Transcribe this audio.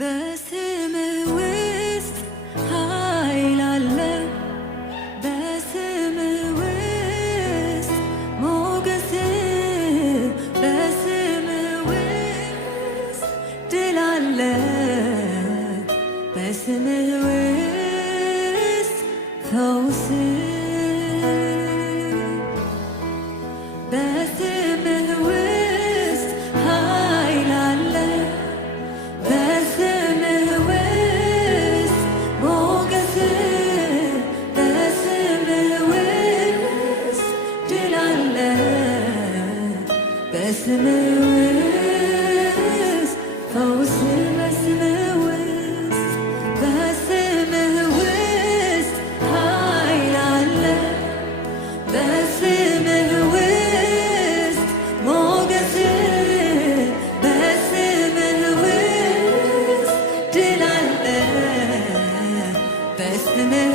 በስምህ ውስጥ ኃይል አለ፣ በስምህ ውስጥ ሞገስ፣ በስምህ ውስጥ ድል አለ፣ በስምህ ውስጥ ፈውስ፣ በስምህ ውስጥ ኃይል አለ፣ በስምህ ውስጥ ሞገስ፣ በስምህ ውስጥ ድል አለ፣ በስምህ ውስጥ ፈውስ፣ በስምህ ውስጥ በስምህ ውስጥ ኃይል አለ፣ በስምህ ውስጥ ሞገስ፣ በስምህ ውስጥ ድል አለ፣ በስምህ